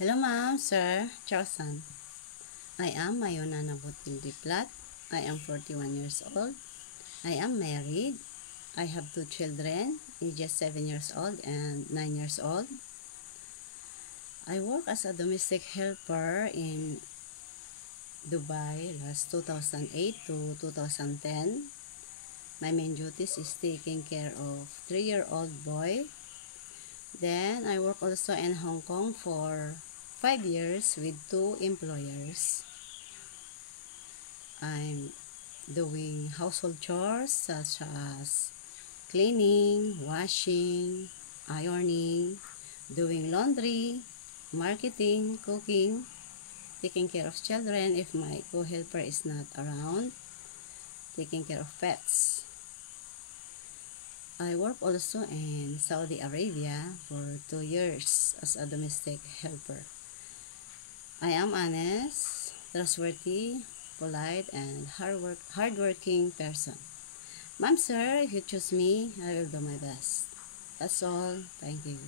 Hello ma'am, sir, Charleson. I am Mayona Nabuting Diplat. I am 41 years old. I am married. I have two children, ages 7 years old and 9 years old. I work as a domestic helper in Dubai last 2008 to 2010. My main duties is taking care of 3-year-old boy. Then I work also in Hong Kong for 5 years with 2 employers. I'm doing household chores such as cleaning, washing, ironing, doing laundry, marketing, cooking, taking care of children if my co-helper is not around, taking care of pets. I work also in Saudi Arabia for 2 years as a domestic helper. I am honest, trustworthy, polite, and hardworking person. Ma'am, sir, if you choose me, I will do my best. That's all. Thank you.